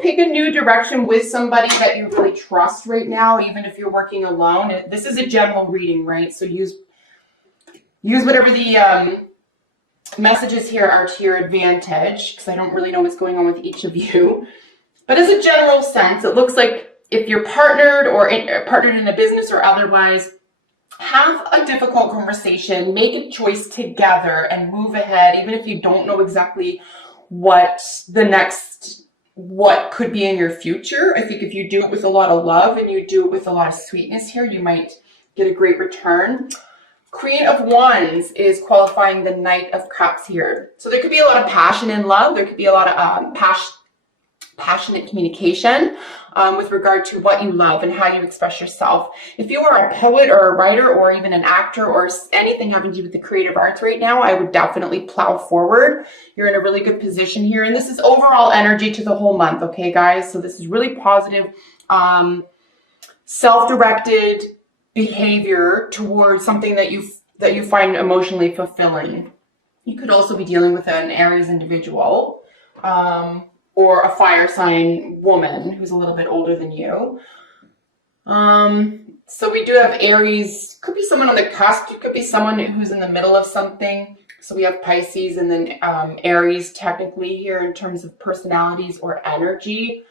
pick a new direction with somebody that you really trust right now, even if you're working alone. This is a general reading, right? So use whatever the messages here are to your advantage, because I don't really know what's going on with each of you. But as a general sense, it looks like if you're partnered or partnered in a business or otherwise, have a difficult conversation, make a choice together and move ahead, even if you don't know exactly what could be in your future. I think if you do it with a lot of love and you do it with a lot of sweetness here, you might get a great return. Queen of Wands is qualifying the Knight of Cups here. So there could be a lot of passion in love. There could be a lot of passionate communication with regard to what you love and how you express yourself. If you are a poet or a writer or even an actor or anything having to do with the creative arts right now, I would definitely plow forward. You're in a really good position here. And this is overall energy to the whole month, okay, guys? So this is really positive, self-directed behavior towards something that you find emotionally fulfilling. You could also be dealing with an Aries individual, or a fire sign woman who's a little bit older than you. So we do have Aries, could be someone on the cusp, it could be someone who's in the middle of something. So we have Pisces and then Aries technically here in terms of personalities or energy.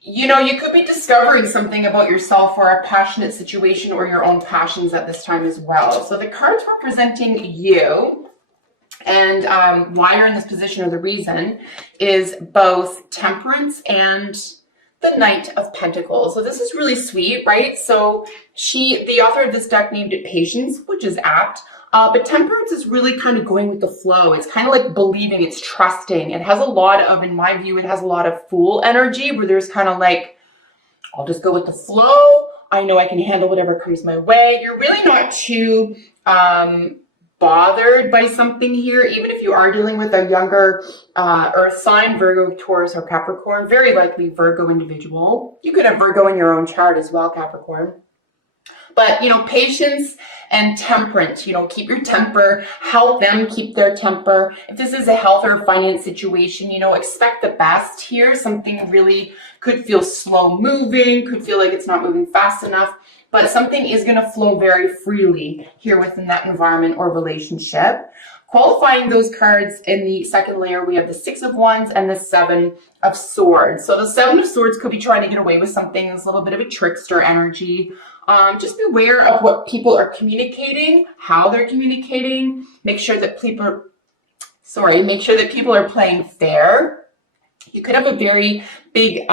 You know, you could be discovering something about yourself or a passionate situation or your own passions at this time as well. So the cards representing you and why you're in this position, or the reason, is both Temperance and the Knight of Pentacles. So this is really sweet, right? So the author of this deck named it Patience, which is apt. But Temperance is really kind of going with the flow. It's kind of like believing, it's trusting. It has a lot of, in my view, it has a lot of Fool energy where there's kind of like, I'll just go with the flow. I know I can handle whatever comes my way. You're really not too bothered by something here, even if you are dealing with a younger earth sign, Virgo, Taurus, or Capricorn, very likely Virgo individual. You could have Virgo in your own chart as well, Capricorn. But, you know, patience and temperance, you know, keep your temper, help them keep their temper. If this is a health or finance situation, you know, expect the best here. Something really could feel slow moving, could feel like it's not moving fast enough, but something is going to flow very freely here within that environment or relationship. Qualifying those cards in the second layer, we have the Six of Wands and the Seven of Swords. So the Seven of Swords could be trying to get away with something. It's a little bit of a trickster energy. Just beware of what people are communicating, how they're communicating. Make sure that people are playing fair. You could have a very big,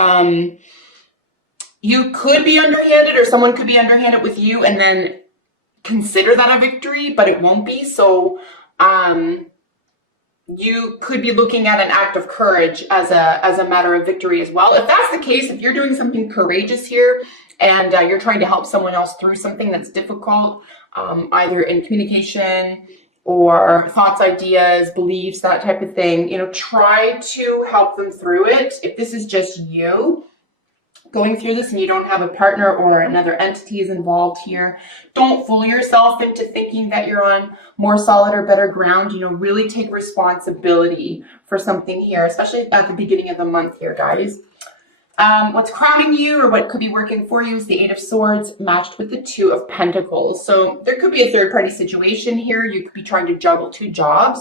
you could be underhanded, or someone could be underhanded with you and then consider that a victory, but it won't be. So you could be looking at an act of courage as a matter of victory as well. If that's the case, if you're doing something courageous here and you're trying to help someone else through something that's difficult, either in communication or thoughts, ideas, beliefs, that type of thing, you know, try to help them through it. If this is just you going through this and you don't have a partner or another entity is involved here, don't fool yourself into thinking that you're on more solid or better ground. You know, really take responsibility for something here, especially at the beginning of the month here, guys. What's crowning you, or what could be working for you, is the Eight of Swords matched with the Two of Pentacles. So there could be a third-party situation here. You could be trying to juggle two jobs,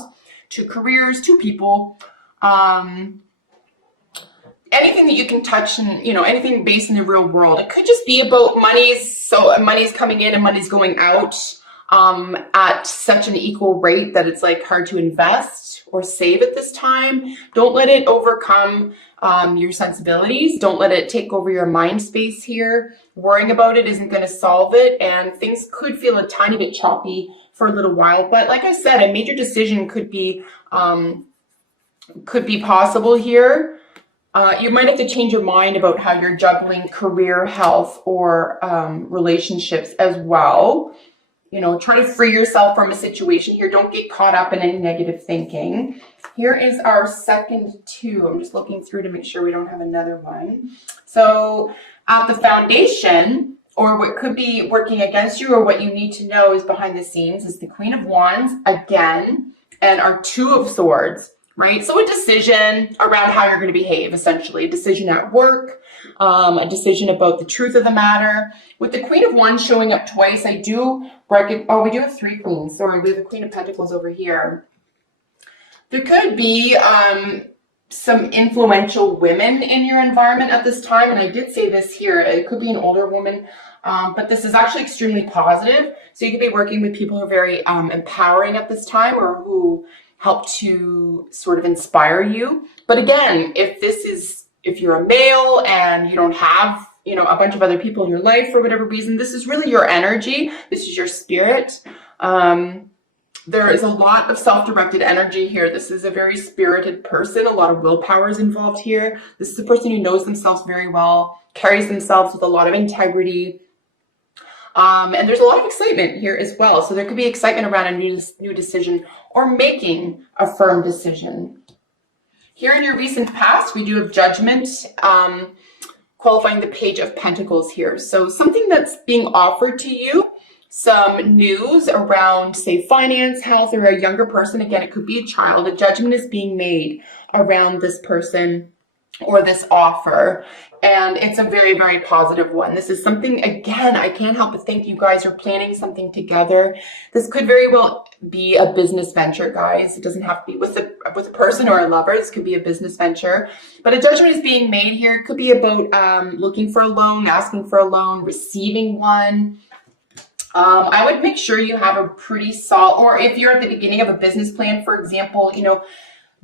two careers, two people. Anything that you can touch, and, you know, anything based in the real world. It could just be about money. So money's coming in and money's going out at such an equal rate that it's like hard to invest or save at this time. Don't let it overcome your sensibilities. Don't let it take over your mind space here. Worrying about it isn't going to solve it, and things could feel a tiny bit choppy for a little while. But like I said, a major decision could be possible here. You might have to change your mind about how you're juggling career, health, or relationships as well. You know, try to free yourself from a situation here. Don't get caught up in any negative thinking. Here is our second two. I'm just looking through to make sure we don't have another one. So at the foundation, or what could be working against you, or what you need to know is behind the scenes, is the Queen of Wands again, and our Two of Swords right? So a decision around how you're going to behave, essentially. A decision at work, a decision about the truth of the matter. With the Queen of Wands showing up twice, I do reckon, oh, we do have 3 queens. Sorry, we have the Queen of Pentacles over here. There could be some influential women in your environment at this time. And I did say this here, it could be an older woman, but this is actually extremely positive. So you could be working with people who are very empowering at this time, or who help to sort of inspire you. But again, if you're a male and you don't have, you know, a bunch of other people in your life for whatever reason, this is really your energy. This is your spirit. There is a lot of self-directed energy here. This is a very spirited person. A lot of willpower is involved here. This is a person who knows themselves very well, carries themselves with a lot of integrity. And there's a lot of excitement here as well. So there could be excitement around a new decision, or making a firm decision. Here in your recent past, we do have Judgment, qualifying the Page of Pentacles here. So something that's being offered to you, some news around, say, finance, health, or a younger person. Again, it could be a child. A judgment is being made around this person or this offer. And it's a very, very positive one. This is something, again, I can't help but think you guys are planning something together. This could very well be a business venture, guys. It doesn't have to be with a person or a lover. This could be a business venture. But a judgment is being made here. It could be about looking for a loan, asking for a loan, receiving one. I would make sure you have a pretty solid, or if you're at the beginning of a business plan, for example, you know,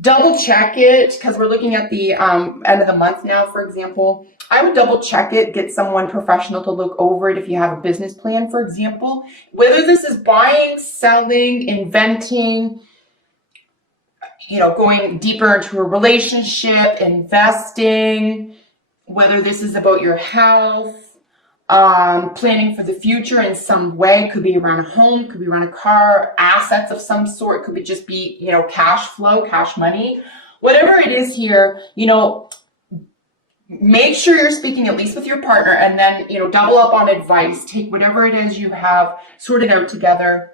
double check it, because we're looking at the end of the month now, for example. I would double check it, get someone professional to look over it if you have a business plan, for example. Whether this is buying, selling, inventing, you know, going deeper into a relationship, investing, whether this is about your health, planning for the future in some way. Could be around a home, could be around a car, assets of some sort, could be just be, you know, cash flow, cash money, whatever it is here, you know, make sure you're speaking at least with your partner, and then, you know, double up on advice. Take whatever it is you have sorted out together,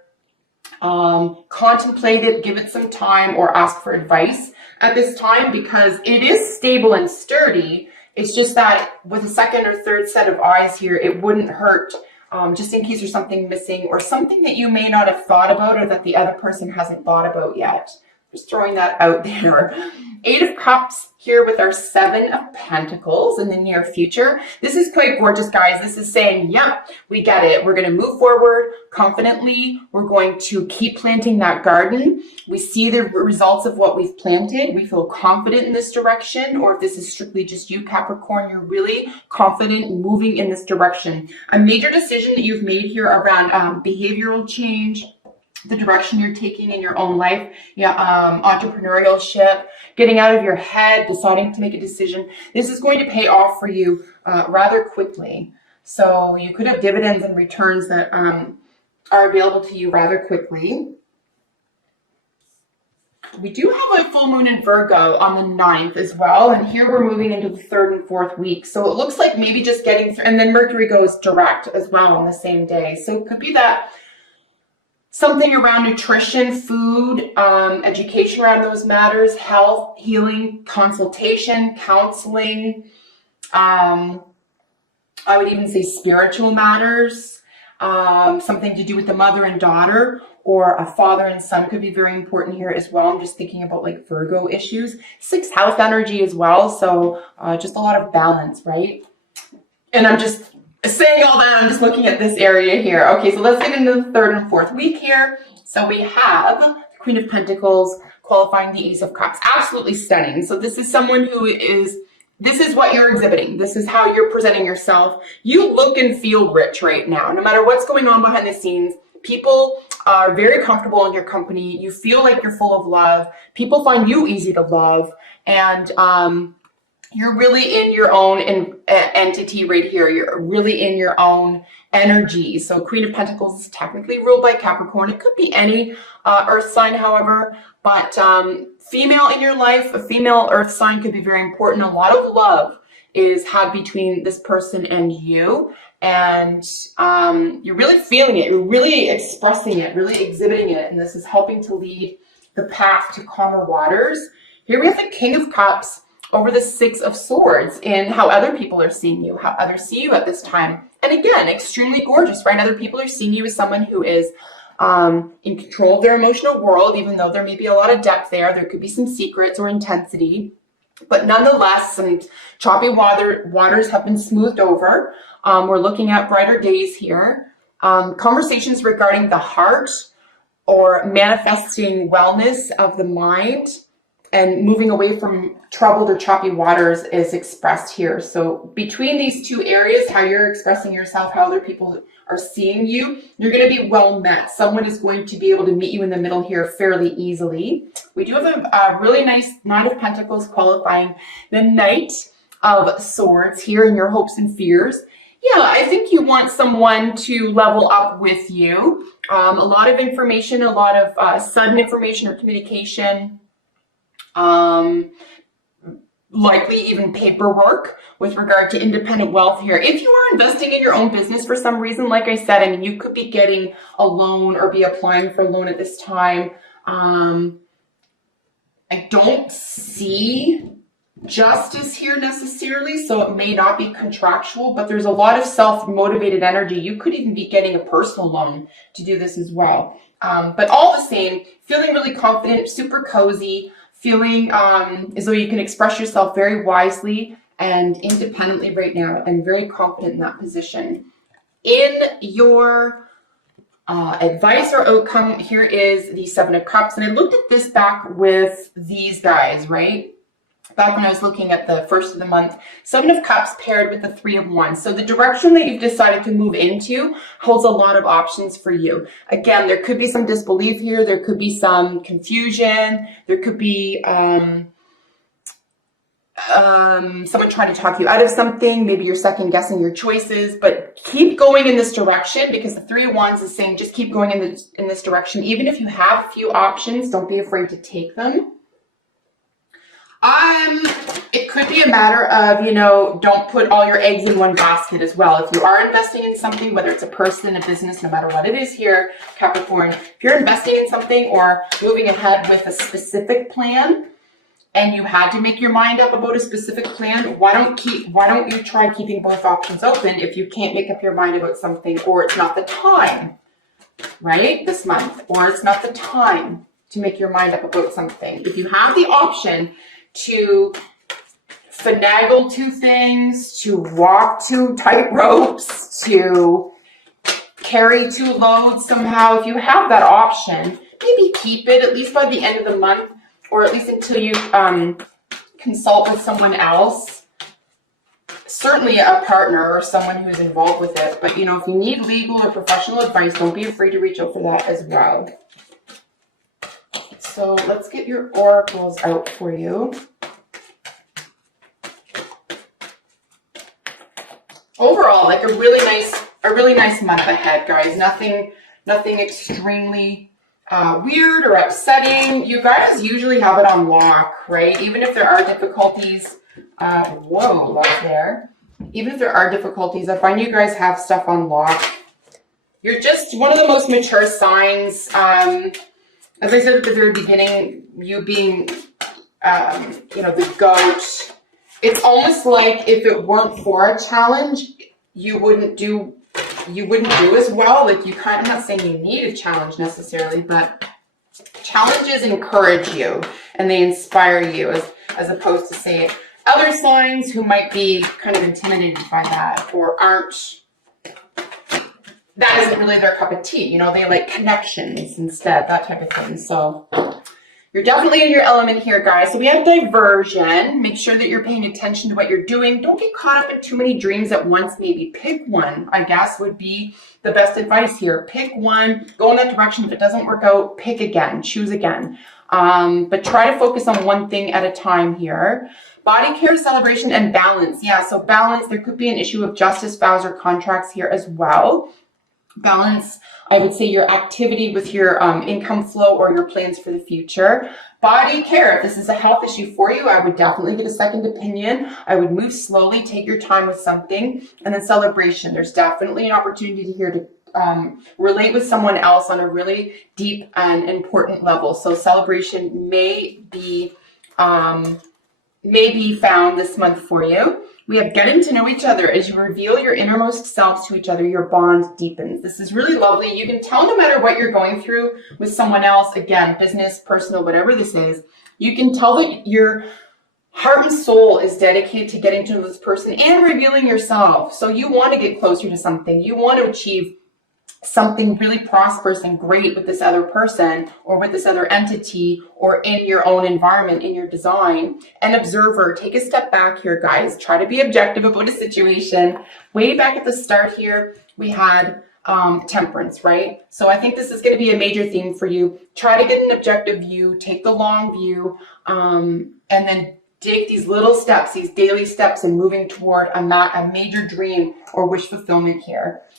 contemplate it, give it some time, or ask for advice at this time, because it is stable and sturdy. It's just that with a second or third set of eyes here, it wouldn't hurt, just in case there's something missing, or something that you may not have thought about, or that the other person hasn't thought about yet. Just throwing that out there. 8 of Cups here with our 7 of Pentacles in the near future. This is quite gorgeous, guys. This is saying, yeah, we get it. We're going to move forward confidently. We're going to keep planting that garden. We see the results of what we've planted. We feel confident in this direction. Or if this is strictly just you, Capricorn, you're really confident moving in this direction. A major decision that you've made here around behavioral change, the direction you're taking in your own life, entrepreneurship, getting out of your head, deciding to make a decision. This is going to pay off for you rather quickly. So you could have dividends and returns that are available to you rather quickly. We do have a full moon in Virgo on the 9th as well. And here we're moving into the 3rd and 4th week. So it looks like maybe just getting through, and then Mercury goes direct as well on the same day. So it could be that something around nutrition, food, education around those matters, health, healing, consultation, counseling. I would even say spiritual matters, something to do with the mother and daughter, or a father and son could be very important here as well. I'm just thinking about like Virgo issues. 6th house energy as well. So just a lot of balance, right? And I'm just saying all that, I'm just looking at this area here. Okay, so let's get into the 3rd and 4th week here. So we have the Queen of Pentacles qualifying the Ace of Cups. Absolutely stunning. So this is someone who is, this is what you're exhibiting. This is how you're presenting yourself. You look and feel rich right now. No matter what's going on behind the scenes, people are very comfortable in your company. You feel like you're full of love. People find you easy to love. And you're really in your own entity right here. You're really in your own energy. So Queen of Pentacles is technically ruled by Capricorn. It could be any earth sign, however, but female in your life, a female earth sign could be very important. A lot of love is had between this person and you. And you're really feeling it. You're really expressing it, really exhibiting it. And this is helping to lead the path to calmer waters Here we have the King of Cups over the Six of Swords in how other people are seeing you, how others see you at this time. And again, extremely gorgeous, right? Other people are seeing you as someone who is in control of their emotional world, even though there may be a lot of depth there. There could be some secrets or intensity. But nonetheless, some choppy waters have been smoothed over. We're looking at brighter days here. Conversations regarding the heart or manifesting wellness of the mind and moving away from troubled or choppy waters is expressed here. So between these two areas, how you're expressing yourself, how other people are seeing you, you're going to be well met. Someone is going to be able to meet you in the middle here fairly easily. We do have a really nice Nine of Pentacles qualifying the Knight of Swords here in your hopes and fears. Yeah, I think you want someone to level up with you. A lot of information, a lot of sudden information or communication. Likely even paperwork with regard to independent wealth here. If you are investing in your own business for some reason, like I said, I mean, you could be getting a loan or be applying for a loan at this time. I don't see justice here necessarily, so it may not be contractual, but there's a lot of self-motivated energy. You could even be getting a personal loan to do this as well. But all the same, feeling really confident, super cozy, feeling as though you can express yourself very wisely and independently right now, and very confident in that position. In your advice or outcome, here is the Seven of Cups. And I looked at this back with these guys, right? Back when I was looking at the first of the month, Seven of Cups paired with the Three of Wands. So the direction that you've decided to move into holds a lot of options for you. Again, there could be some disbelief here. There could be some confusion. There could be someone trying to talk you out of something. Maybe you're second guessing your choices, but keep going in this direction, because the Three of Wands is saying just keep going in this direction. Even if you have a few options, don't be afraid to take them. It could be a matter of, don't put all your eggs in one basket as well. If you are investing in something, whether it's a person, a business, no matter what it is here, Capricorn, if you're investing in something or moving ahead with a specific plan and you had to make your mind up about a specific plan, why don't you try keeping both options open if you can't make up your mind about something, or it's not the time, right, this month, or it's not the time to make your mind up about something. If you have the option to finagle two things, to walk two tight ropes, to carry two loads somehow, if you have that option, maybe keep it at least by the end of the month, or at least until you consult with someone else. Certainly a partner or someone who's involved with it. But, if you need legal or professional advice, don't be afraid to reach out for that as well. So let's get your oracles out for you. Overall, like a really nice month ahead, guys. Nothing extremely weird or upsetting. You guys usually have it on lock, right? Even if there are difficulties, whoa, that's there. Even if there are difficulties, I find you guys have stuff on lock. You're just one of the most mature signs. As I said at the very beginning, you being, the goat, it's almost like if it weren't for a challenge, you wouldn't do as well. Like, you kind of, I'm not saying you need a challenge necessarily, but challenges encourage you and they inspire you, as opposed to, say, other signs who might be kind of intimidated by that or aren't. That isn't really their cup of tea. They like connections instead, that type of thing. So you're definitely in your element here, guys. So we have diversion. Make sure that you're paying attention to what you're doing. Don't get caught up in too many dreams at once. Maybe pick one, I guess, would be the best advice here. Pick one, go in that direction. If it doesn't work out, pick again, choose again. But try to focus on one thing at a time here. Body care, celebration, and balance. Yeah, so balance, there could be an issue of justice, vows, or contracts here as well. Balance, I would say, your activity with your income flow or your plans for the future. Body care, if this is a health issue for you, I would definitely get a second opinion. I would move slowly, take your time with something. And then celebration, there's definitely an opportunity here to relate with someone else on a really deep and important level. So celebration may be may be found this month for you. We have getting to know each other. As you reveal your innermost selves to each other, your bond deepens. This is really lovely. You can tell no matter what you're going through with someone else, again, business, personal, whatever this is, you can tell that your heart and soul is dedicated to getting to know this person and revealing yourself. So you want to get closer to something. You want to achieve something really prosperous and great with this other person or with this other entity or in your own environment, in your design. An observer, take a step back here, guys. Try to be objective about a situation. Way back at the start here, we had temperance, right? So I think this is going to be a major theme for you. Try to get an objective view, take the long view, and then take these little steps, these daily steps, and moving toward a major dream or wish fulfillment here.